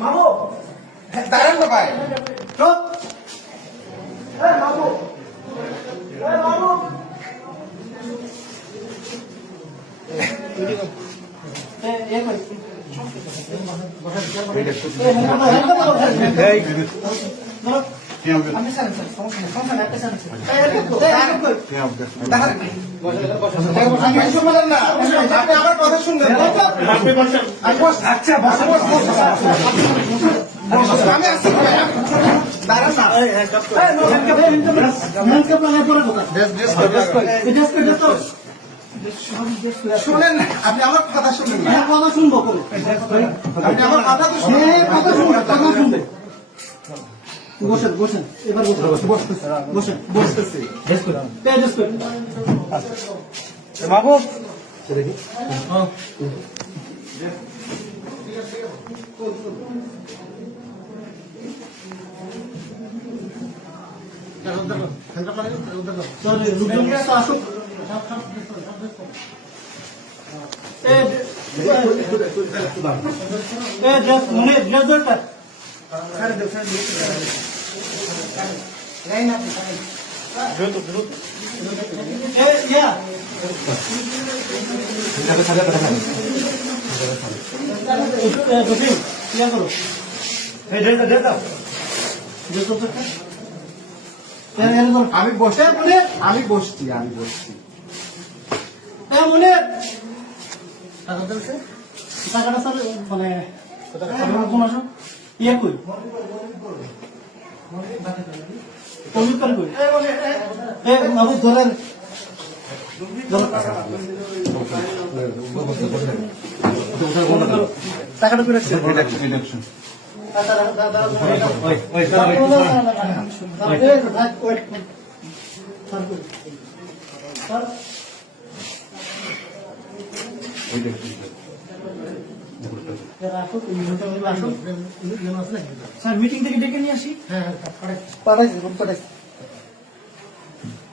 মামু দাঁড়ান না ভাই চুপ মামু মামু আমার কথা শুনবেন আচ্ছা আমি আসছি শুনেন আপনি আমার কথা শুনবেন না কথা শুনবো আপনি আমার কথা তো শুনবেন বসেন বসেন এবার বসেন বসতেছি বাবু আমি বসে আমি বসছি মনে টাকাটা স্যার মানে কোন আসো ইয়ে কই কম্পিউটার কই বাবু ধরেন টাকাটা করে স্যার মিটিং থেকে ডেকে নিয়ে আসি। হ্যাঁ পাঠাই